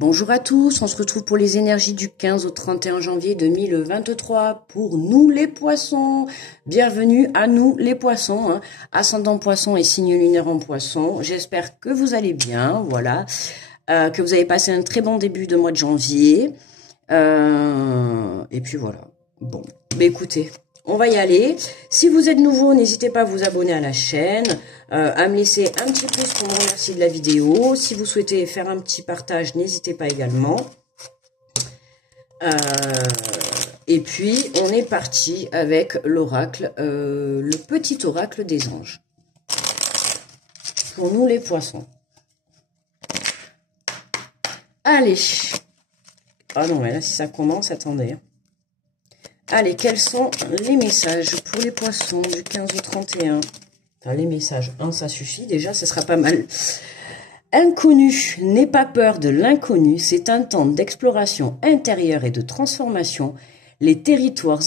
Bonjour à tous, on se retrouve pour les énergies du 15 au 31 janvier 2023 pour nous les poissons. Bienvenue à nous les poissons, hein. Ascendant poisson et signe lunaire en poisson. J'espère que vous allez bien, voilà, que vous avez passé un très bon début de mois de janvier. Et puis voilà, bon, bah écoutez, on va y aller. Si vous êtes nouveau, n'hésitez pas à vous abonner à la chaîne, à me laisser un petit pouce pour me remercier de la vidéo. Si vous souhaitez faire un petit partage, n'hésitez pas également. Et puis, on est parti avec l'oracle, le petit oracle des anges. Pour nous, les poissons. Allez. Ah non, mais là, si ça commence, attendez. Allez, quels sont les messages pour les poissons du 15 au 31? Enfin, les messages, ça suffit déjà, ce sera pas mal. Inconnu, n'aie pas peur de l'inconnu, c'est un temps d'exploration intérieure et de transformation. Les territoires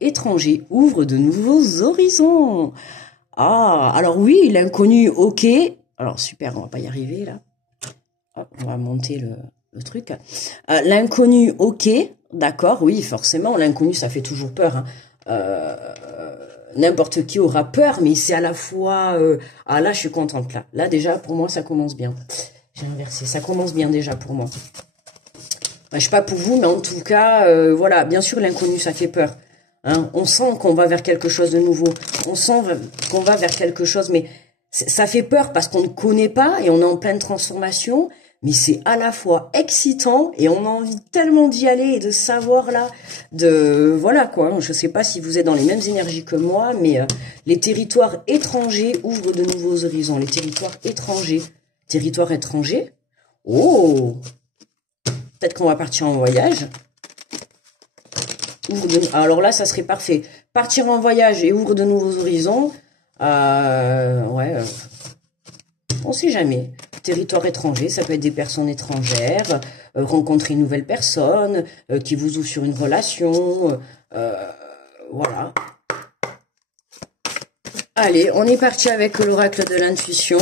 étrangers ouvrent de nouveaux horizons. Ah, alors oui, l'inconnu, ok. Alors super, on va pas y arriver là. Hop, on va monter le truc. L'inconnu, ok. D'accord, oui, forcément, l'inconnu, ça fait toujours peur. Hein. N'importe qui aura peur, mais c'est à la fois... Ah là, je suis contente, là. Là, déjà, pour moi, ça commence bien. J'ai inversé. Ça commence bien, déjà, pour moi. Je sais pas pour vous, mais en tout cas, voilà. Bien sûr, l'inconnu, ça fait peur. Hein. On sent qu'on va vers quelque chose de nouveau. On sent qu'on va vers quelque chose, mais ça fait peur parce qu'on ne connaît pas et on est en pleine transformation. Mais c'est à la fois excitant et on a envie tellement d'y aller et de savoir là, voilà quoi. Je sais pas si vous êtes dans les mêmes énergies que moi, mais les territoires étrangers ouvrent de nouveaux horizons. Les territoires étrangers. Territoires étrangers? Oh! Peut-être qu'on va partir en voyage. Alors là, ça serait parfait. Partir en voyage et ouvre de nouveaux horizons. Ouais. On sait jamais. Territoire étranger, ça peut être des personnes étrangères, rencontrer une nouvelle personne, qui vous ouvre sur une relation, voilà. Allez, on est parti avec l'oracle de l'intuition.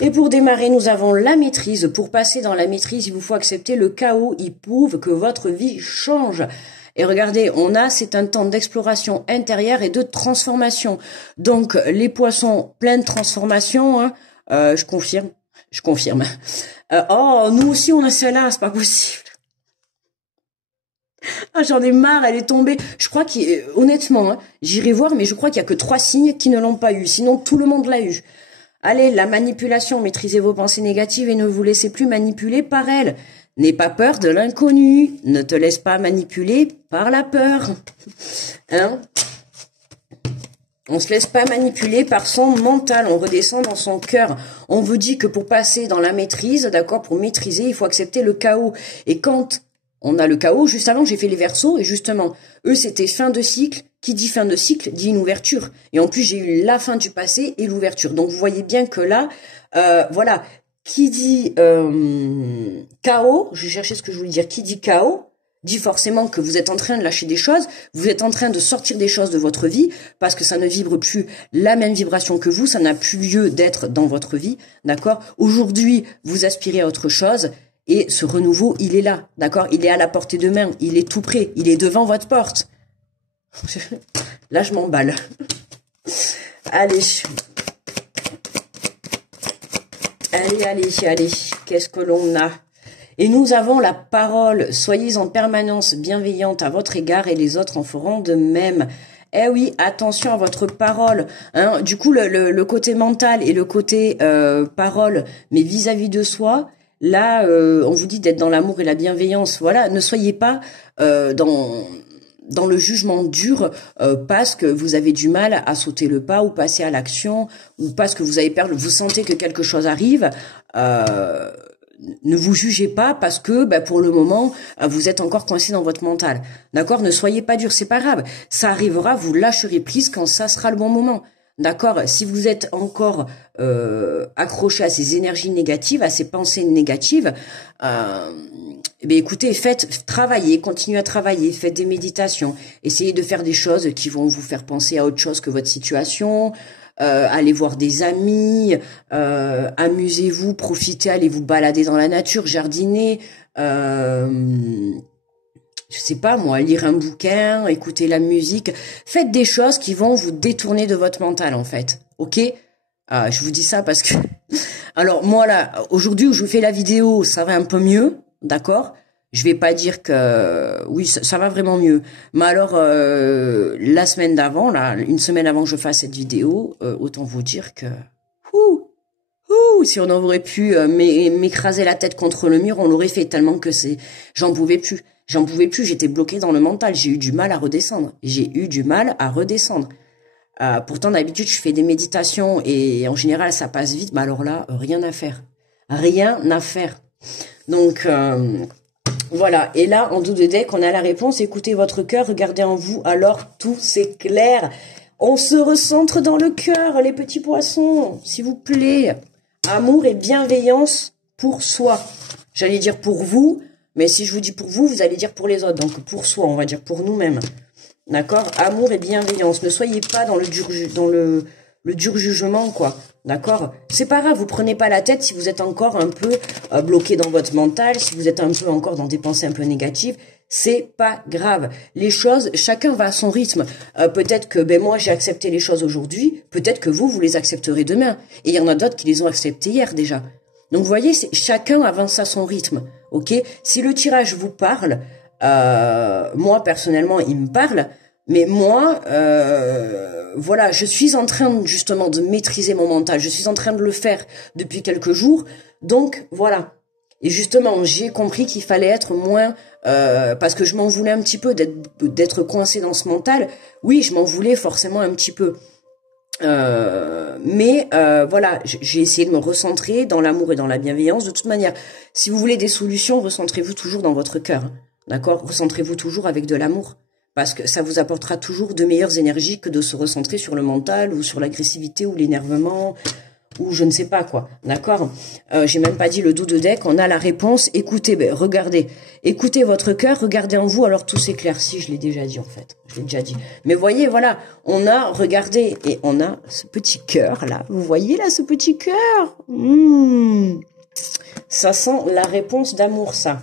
Et pour démarrer, nous avons la maîtrise. Pour passer dans la maîtrise, il vous faut accepter le chaos. Il prouve que votre vie change. Et regardez, c'est un temps d'exploration intérieure et de transformation. Donc, les poissons, plein de transformation, hein. Je confirme. Oh, nous aussi on a celle-là, c'est pas possible. Ah, j'en ai marre, elle est tombée. Je crois honnêtement, hein, j'irai voir, mais je crois qu'il y a que 3 signes qui ne l'ont pas eu. Sinon, tout le monde l'a eu. Allez, la manipulation, maîtrisez vos pensées négatives et ne vous laissez plus manipuler par elles. N'aie pas peur de l'inconnu. Ne te laisse pas manipuler par la peur. Hein? On se laisse pas manipuler par son mental, on redescend dans son cœur. On vous dit que pour passer dans la maîtrise, d'accord, pour maîtriser, il faut accepter le chaos. Et quand on a le chaos, juste avant, j'ai fait les Verseaux, et justement, eux, c'était fin de cycle. Qui dit fin de cycle, dit une ouverture. Et en plus, j'ai eu la fin du passé et l'ouverture. Donc, vous voyez bien que là, voilà, qui dit chaos, je vais chercher ce que je voulais dire, qui dit chaos, dit forcément que vous êtes en train de lâcher des choses, vous êtes en train de sortir des choses de votre vie, parce que ça ne vibre plus la même vibration que vous, ça n'a plus lieu d'être dans votre vie, d'accord? Aujourd'hui, vous aspirez à autre chose, et ce renouveau, il est là, d'accord? Il est à la portée de main, il est tout près, il est devant votre porte. Là, je m'emballe. Allez. Allez. Qu'est-ce que l'on a? Et nous avons la parole. Soyez en permanence bienveillante à votre égard et les autres en feront de même. Eh oui, attention à votre parole. Hein. Du coup, le côté mental et le côté parole, mais vis-à-vis de soi, là, on vous dit d'être dans l'amour et la bienveillance. Voilà, ne soyez pas dans le jugement dur parce que vous avez du mal à sauter le pas ou passer à l'action ou parce que vous avez peur, vous sentez que quelque chose arrive. Ne vous jugez pas parce que pour le moment vous êtes encore coincé dans votre mental, d'accord? Ne soyez pas dur, c'est pas grave, ça arrivera, vous lâcherez prise quand ça sera le bon moment, d'accord? Si vous êtes encore accroché à ces énergies négatives, à ces pensées négatives, écoutez, travaillez, continuez à travailler, faites des méditations, essayez de faire des choses qui vont vous faire penser à autre chose que votre situation. allez voir des amis, amusez-vous, profitez, allez vous balader dans la nature, jardiner, je sais pas moi, lire un bouquin, écouter la musique. Faites des choses qui vont vous détourner de votre mental, en fait. Ok? Je vous dis ça parce que... Alors, moi, là, aujourd'hui où je vous fais la vidéo, ça va un peu mieux, d'accord? Je vais pas dire que... Oui, ça va vraiment mieux. Mais alors, la semaine d'avant, là, une semaine avant que je fasse cette vidéo, autant vous dire que... si on aurait pu m'écraser la tête contre le mur, on l'aurait fait tellement que c'est... J'en pouvais plus. J'en pouvais plus, j'étais bloquée dans le mental. J'ai eu du mal à redescendre. Pourtant, d'habitude, je fais des méditations et en général, ça passe vite. Mais alors là, rien à faire. Rien à faire. Donc, voilà. Et là, en dos de deck, on a la réponse. Écoutez votre cœur, regardez en vous. Alors, tout s'éclaire. On se recentre dans le cœur, les petits poissons. S'il vous plaît. Amour et bienveillance pour soi. J'allais dire pour vous. Mais si je vous dis pour vous, vous allez dire pour les autres. Donc pour soi, on va dire pour nous-mêmes. D'accord? Amour et bienveillance. Ne soyez pas dans le dur jugement, quoi. D'accord? C'est pas grave, vous prenez pas la tête si vous êtes encore un peu bloqué dans votre mental, si vous êtes un peu encore dans des pensées un peu négatives. C'est pas grave. Les choses, chacun va à son rythme. Peut-être que moi j'ai accepté les choses aujourd'hui, peut-être que vous les accepterez demain. Et il y en a d'autres qui les ont acceptées hier déjà. Donc vous voyez, chacun avance à son rythme. Ok? Si le tirage vous parle, moi personnellement il me parle, mais moi voilà, je suis en train justement de maîtriser mon mental, je suis en train de le faire depuis quelques jours, donc voilà. Et justement, j'ai compris qu'il fallait être moins, parce que je m'en voulais un petit peu d'être coincé dans ce mental. Oui, je m'en voulais forcément un petit peu. Mais voilà, j'ai essayé de me recentrer dans l'amour et dans la bienveillance. De toute manière, si vous voulez des solutions, recentrez-vous toujours dans votre cœur. D'accord? Recentrez-vous toujours avec de l'amour. Parce que ça vous apportera toujours de meilleures énergies que de se recentrer sur le mental ou sur l'agressivité ou l'énervement ou je ne sais pas quoi. D'accord? J'ai même pas dit le dos de deck. On a la réponse. Écoutez, regardez. Écoutez votre cœur, regardez en vous. Alors tout s'éclaircit. Je l'ai déjà dit en fait. Je l'ai déjà dit. Mais voyez, voilà. On a regardé et on a ce petit cœur là. Vous voyez là ce petit cœur? Ça sent la réponse d'amour, ça.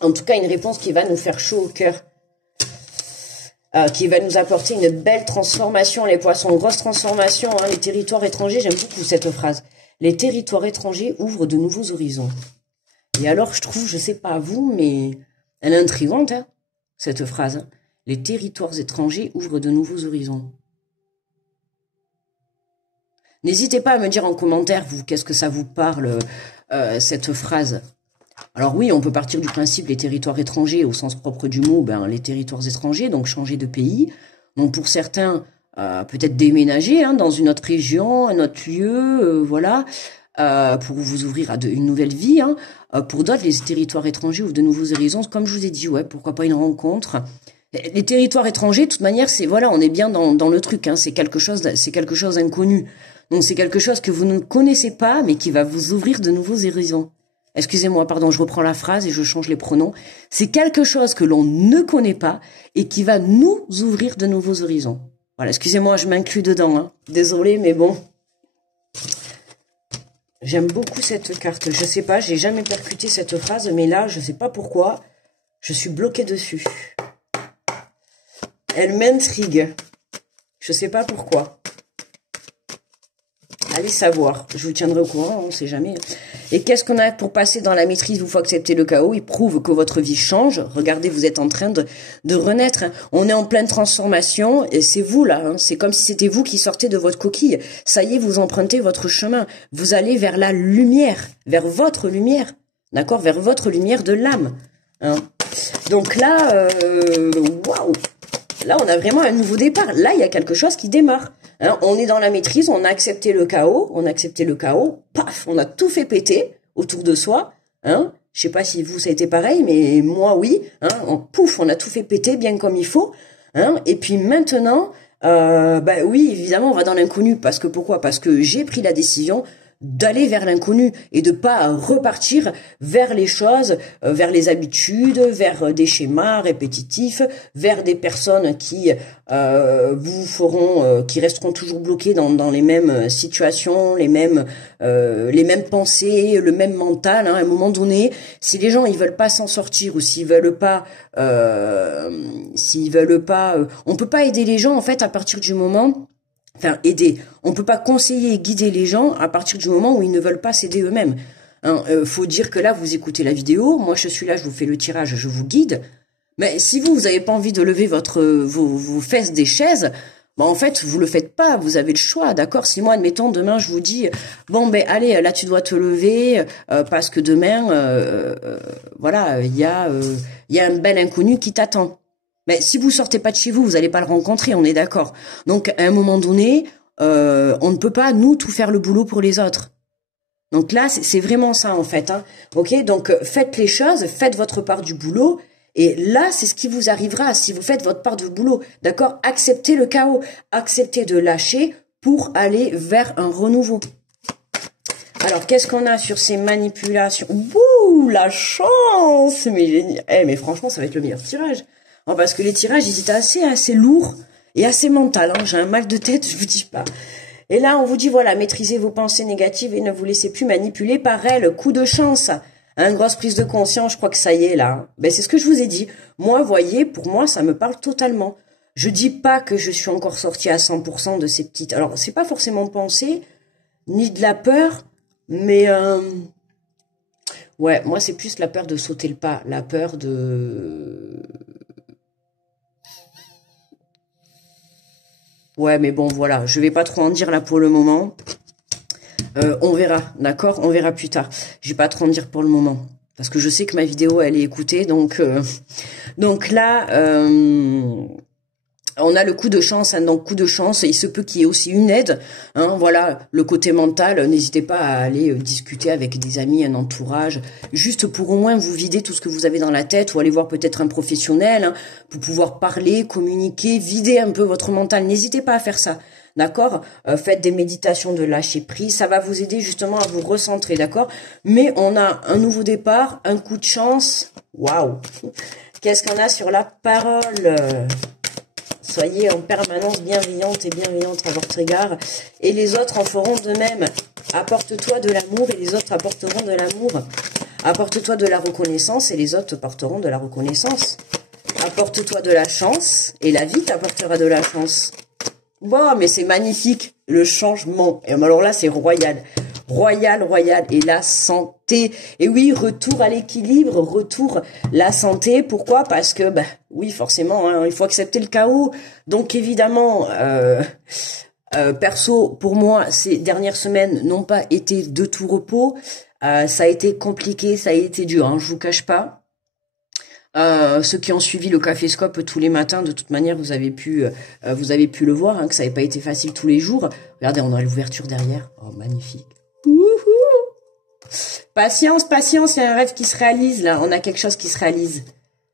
En tout cas, une réponse qui va nous faire chaud au cœur. Qui va nous apporter une belle transformation, les poissons, grosse transformation, hein, les territoires étrangers, j'aime beaucoup cette phrase. Les territoires étrangers ouvrent de nouveaux horizons. Et alors, je trouve, je sais pas vous, mais elle est intrigante, hein, cette phrase. Hein. Les territoires étrangers ouvrent de nouveaux horizons. N'hésitez pas à me dire en commentaire, vous, qu'est-ce que ça vous parle, cette phrase. Alors oui, on peut partir du principe les territoires étrangers au sens propre du mot, les territoires étrangers, donc changer de pays. Donc pour certains, peut-être déménager dans une autre région, un autre lieu, voilà, pour vous ouvrir à une nouvelle vie. Pour d'autres, les territoires étrangers ouvrent de nouveaux horizons. Comme je vous ai dit, ouais, pourquoi pas une rencontre. Les territoires étrangers, de toute manière, c'est voilà, on est bien dans le truc. C'est quelque chose d'inconnu. Donc c'est quelque chose que vous ne connaissez pas, mais qui va vous ouvrir de nouveaux horizons. Excusez-moi, pardon, je reprends la phrase et je change les pronoms. C'est quelque chose que l'on ne connaît pas et qui va nous ouvrir de nouveaux horizons. Voilà, excusez-moi, je m'inclus dedans. Hein. Désolée, mais bon. J'aime beaucoup cette carte. Je sais pas, j'ai jamais percuté cette phrase, mais là, je sais pas pourquoi, je suis bloquée dessus. Elle m'intrigue. Je sais pas pourquoi. Allez savoir, je vous tiendrai au courant, on ne sait jamais. Et qu'est-ce qu'on a pour passer dans la maîtrise? Vous faut accepter le chaos, il prouve que votre vie change. Regardez, vous êtes en train de renaître. On est en pleine transformation et c'est vous là. C'est comme si c'était vous qui sortez de votre coquille. Ça y est, vous empruntez votre chemin. Vous allez vers la lumière, vers votre lumière. D'accord? Vers votre lumière de l'âme. Donc là, waouh! Là, on a vraiment un nouveau départ. Là, il y a quelque chose qui démarre. On est dans la maîtrise, on a accepté le chaos, paf, on a tout fait péter autour de soi. Je sais pas si vous, ça a été pareil, mais moi, oui. On a tout fait péter bien comme il faut. Et puis maintenant, oui, évidemment, on va dans l'inconnu. Parce que pourquoi? Parce que j'ai pris la décision d'aller vers l'inconnu et de pas repartir vers les choses, vers les habitudes, vers des schémas répétitifs, vers des personnes qui vous feront, qui resteront toujours bloquées dans les mêmes situations, les mêmes pensées, le même mental. Hein. À un moment donné, si les gens ils veulent pas s'en sortir ou s'ils veulent pas, on peut pas aider les gens en fait à partir du moment. Enfin, aider. On peut pas conseiller et guider les gens à partir du moment où ils ne veulent pas s'aider eux-mêmes. Hein, faut dire que là, vous écoutez la vidéo, moi je suis là, je vous fais le tirage, je vous guide. Mais si vous avez pas envie de lever vos fesses des chaises, bah en fait, vous le faites pas, vous avez le choix, d'accord? Si moi, admettons, demain, je vous dis, bon, ben allez, là, tu dois te lever, parce que demain, voilà, il y a un bel inconnu qui t'attend. Mais si vous sortez pas de chez vous, vous allez pas le rencontrer, on est d'accord. Donc, à un moment donné, on ne peut pas, nous, tout faire le boulot pour les autres. Donc là, c'est vraiment ça, en fait. Hein. Ok, donc faites les choses, faites votre part du boulot, et là, c'est ce qui vous arrivera si vous faites votre part du boulot. D'accord? Acceptez le chaos, acceptez de lâcher pour aller vers un renouveau. Alors, qu'est-ce qu'on a sur ces manipulations? Bouh, la chance! Mais génial. Mais franchement, ça va être le meilleur tirage. Oh, parce que les tirages, ils étaient assez lourds et assez mentaux. Hein. J'ai un mal de tête, je vous dis pas. Et là, on vous dit, voilà, maîtrisez vos pensées négatives et ne vous laissez plus manipuler par elles. Coup de chance. Une grosse prise de conscience, je crois que ça y est, là. Ben, c'est ce que je vous ai dit. Moi, voyez, pour moi, ça me parle totalement. Je dis pas que je suis encore sortie à 100% de ces petites... Alors, c'est pas forcément pensée, ni de la peur, mais... Ouais, moi, c'est plus la peur de sauter le pas. La peur de... Ouais, mais bon, voilà, je vais pas trop en dire là pour le moment. On verra, d'accord? On verra plus tard. Je vais pas trop en dire pour le moment. Parce que je sais que ma vidéo, elle est écoutée. Donc là, on a le coup de chance. Hein, donc, coup de chance, il se peut qu'il y ait aussi une aide. Hein, voilà, le côté mental, n'hésitez pas à aller discuter avec des amis, un entourage, juste pour au moins vous vider tout ce que vous avez dans la tête ou aller voir peut-être un professionnel hein, pour pouvoir parler, communiquer, vider un peu votre mental. N'hésitez pas à faire ça. D'accord, faites des méditations de lâcher prise, ça va vous aider justement à vous recentrer, d'accord. Mais on a un nouveau départ, un coup de chance. Waouh. Qu'est-ce qu'on a sur la parole? Soyez en permanence bienveillante et bienveillante à votre égard. Et les autres en feront de même. Apporte-toi de l'amour et les autres apporteront de l'amour. Apporte-toi de la reconnaissance et les autres porteront de la reconnaissance. Apporte-toi de la chance et la vie t'apportera de la chance. Bon, mais c'est magnifique, le changement. Et alors là, c'est royal. Royal, royal. Et la santé. Et oui, retour à l'équilibre, retour la santé. Pourquoi? Parce que, bah, oui, forcément, hein, il faut accepter le chaos. Donc, évidemment, perso, pour moi, ces dernières semaines n'ont pas été de tout repos. Ça a été compliqué, ça a été dur, hein, je vous cache pas. Ceux qui ont suivi le Caféscope tous les matins, de toute manière, vous avez pu le voir, hein, que ça n'avait pas été facile tous les jours. Regardez, on a l'ouverture derrière. Oh, magnifique. Wouhou. Patience, patience, il y a un rêve qui se réalise, là. On a quelque chose qui se réalise.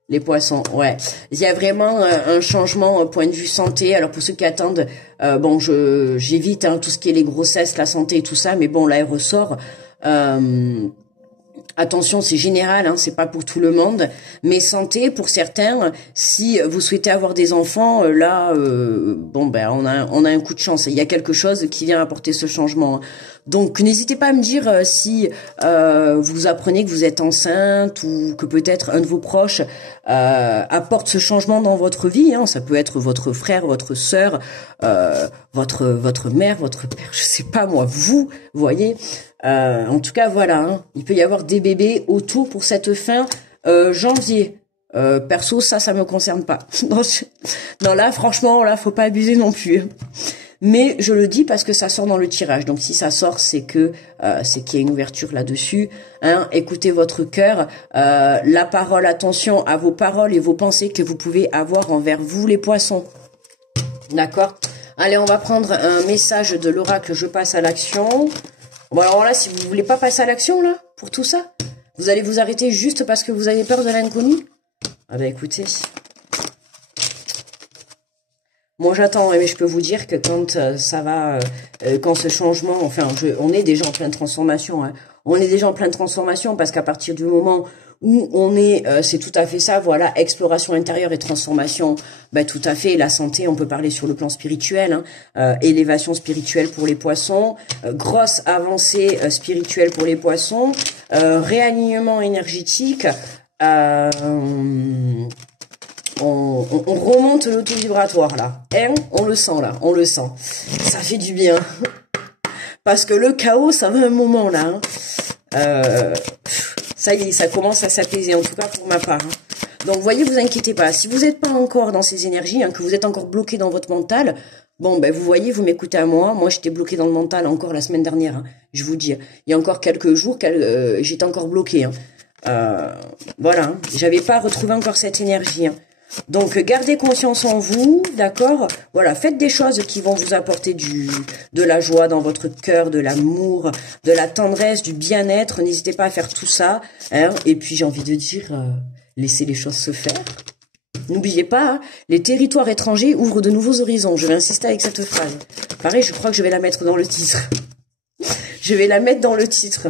Les poissons, ouais. Il y a vraiment un changement point de vue santé. Alors, pour ceux qui attendent, bon, j'évite hein, tout ce qui est les grossesses, la santé et tout ça, mais bon, là, elle ressort. Attention, c'est général, hein, c'est pas pour tout le monde, mais santé pour certains. Si vous souhaitez avoir des enfants, là, bon ben on a un coup de chance. Il y a quelque chose qui vient apporter ce changement. Donc n'hésitez pas à me dire si vous apprenez que vous êtes enceinte ou que peut-être un de vos proches apporte ce changement dans votre vie. Hein. Ça peut être votre frère, votre sœur, votre mère, votre père, je sais pas moi, vous voyez. En tout cas, voilà, hein, il peut y avoir des bébés autour pour cette fin janvier. Perso, ça me concerne pas. Non, là, franchement, là, faut pas abuser non plus. Mais je le dis parce que ça sort dans le tirage. Donc, si ça sort, c'est qu'il y a une ouverture là-dessus. Hein, écoutez votre cœur. La parole, attention à vos paroles et vos pensées que vous pouvez avoir envers vous, les poissons. D'accord? Allez, on va prendre un message de l'oracle. Je passe à l'action. Bon, alors là, si vous voulez pas passer à l'action, là, pour tout ça, vous allez vous arrêter juste parce que vous avez peur de l'inconnu? Ah bah écoutez. Moi, j'attends, mais je peux vous dire que quand ça va, quand ce changement, enfin, on est déjà en pleine transformation, hein. On est déjà en pleine transformation parce qu'à partir du moment où on est, c'est tout à fait ça, voilà, exploration intérieure et transformation, ben, tout à fait, la santé, on peut parler sur le plan spirituel, hein, élévation spirituelle pour les poissons, grosse avancée spirituelle pour les poissons, réalignement énergétique, on remonte l'auto-vibratoire là, hein, on le sent là, on le sent, ça fait du bien, parce que le chaos, ça va un moment là, hein. Ça y est, ça commence à s'apaiser, en tout cas pour ma part, hein. Donc voyez, vous inquiétez pas, si vous n'êtes pas encore dans ces énergies, hein, que vous êtes encore bloqué dans votre mental, bon ben vous voyez, vous m'écoutez à moi j'étais bloqué dans le mental encore la semaine dernière, hein, je vous dis, il y a encore quelques jours, j'étais encore bloqué, hein. Voilà, hein, j'avais pas retrouvé encore cette énergie, hein. Donc, gardez conscience en vous, d'accord? Voilà, faites des choses qui vont vous apporter de la joie dans votre cœur, de l'amour, de la tendresse, du bien-être. N'hésitez pas à faire tout ça, hein. Et puis, j'ai envie de dire, laissez les choses se faire. N'oubliez pas, hein, les territoires étrangers ouvrent de nouveaux horizons. Je vais insister avec cette phrase. Pareil, je crois que je vais la mettre dans le titre. Je vais la mettre dans le titre.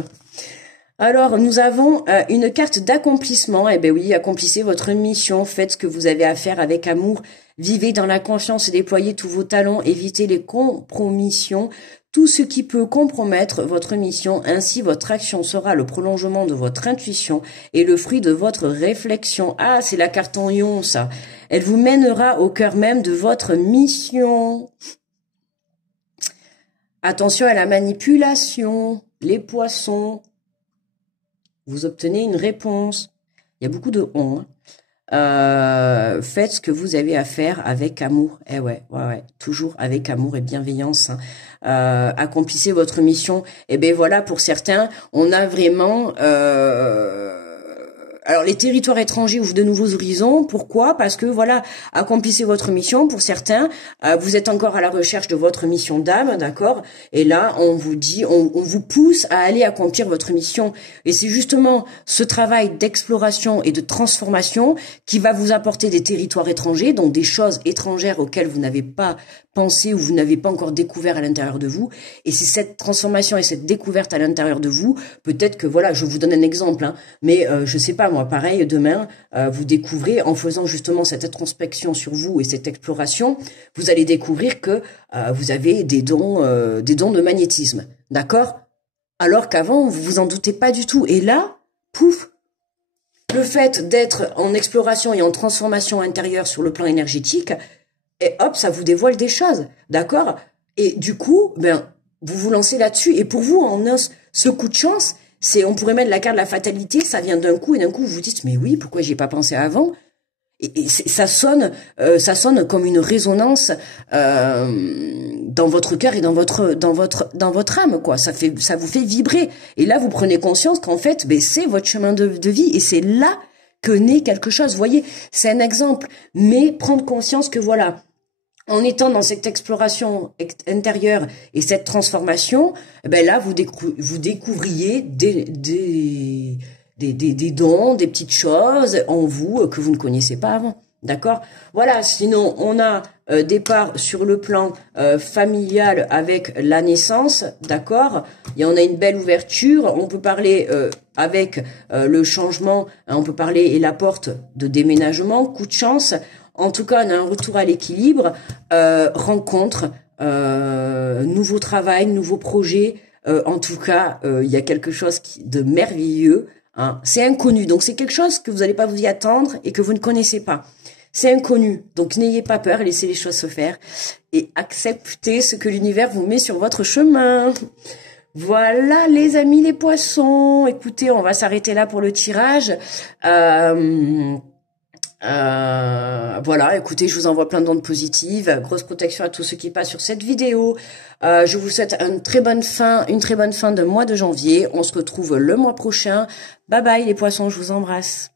Alors, nous avons une carte d'accomplissement. Eh bien oui, accomplissez votre mission, faites ce que vous avez à faire avec amour, vivez dans la confiance et déployez tous vos talents, évitez les compromissions, tout ce qui peut compromettre votre mission. Ainsi, votre action sera le prolongement de votre intuition et le fruit de votre réflexion. Ah, c'est la carte en ion, ça. Elle vous mènera au cœur même de votre mission. Attention à la manipulation, les poissons. Vous obtenez une réponse. Il y a beaucoup de on. Faites ce que vous avez à faire avec amour. Eh ouais. Toujours avec amour et bienveillance, hein. Accomplissez votre mission. Et ben voilà, pour certains, on a vraiment... Alors, les territoires étrangers ouvrent de nouveaux horizons. Pourquoi? Parce que, voilà, accomplissez votre mission. Pour certains, vous êtes encore à la recherche de votre mission d'âme, d'accord? Et là, on vous dit, on vous pousse à aller accomplir votre mission. Et c'est justement ce travail d'exploration et de transformation qui va vous apporter des territoires étrangers, donc des choses étrangères auxquelles vous n'avez pas pensé ou vous n'avez pas encore découvert à l'intérieur de vous. Et c'est cette transformation et cette découverte à l'intérieur de vous, peut-être que, voilà, je vous donne un exemple, hein, mais je sais pas, moi, pareil, demain, vous découvrez, en faisant justement cette introspection sur vous et cette exploration, vous allez découvrir que vous avez des dons de magnétisme, d'accord? Alors qu'avant, vous vous en doutez pas du tout. Et là, pouf, le fait d'être en exploration et en transformation intérieure sur le plan énergétique, et hop, ça vous dévoile des choses, d'accord? Et du coup, ben, vous vous lancez là-dessus. Et pour vous, en ce coup de chance, on pourrait mettre la carte de la fatalité, ça vient d'un coup, et d'un coup, vous vous dites, mais oui, pourquoi j'y ai pas pensé avant? Et ça sonne comme une résonance dans votre cœur et dans votre âme, quoi. Ça vous fait vibrer. Et là, vous prenez conscience qu'en fait, ben, c'est votre chemin de vie, et c'est là que naît quelque chose. Vous voyez, c'est un exemple, mais prendre conscience que voilà. En étant dans cette exploration intérieure et cette transformation, ben là, vous découvriez des dons, des petites choses en vous que vous ne connaissez pas avant. D'accord? Voilà, sinon, on a des parts sur le plan familial avec la naissance, d'accord? Et on a une belle ouverture, on peut parler avec le changement, hein, on peut parler et la porte de déménagement, coup de chance. En tout cas, on a un retour à l'équilibre, rencontre, nouveau travail, nouveau projet. En tout cas, il y a quelque chose de merveilleux. Hein. C'est inconnu, donc c'est quelque chose que vous n'allez pas vous y attendre et que vous ne connaissez pas. C'est inconnu, donc n'ayez pas peur, laissez les choses se faire et acceptez ce que l'univers vous met sur votre chemin. Voilà les amis les poissons. Écoutez, on va s'arrêter là pour le tirage. Voilà, écoutez, je vous envoie plein d'ondes positives, grosse protection à tous ceux qui passent sur cette vidéo. Je vous souhaite une très bonne fin de mois de janvier. On se retrouve le mois prochain. Bye bye les poissons, je vous embrasse.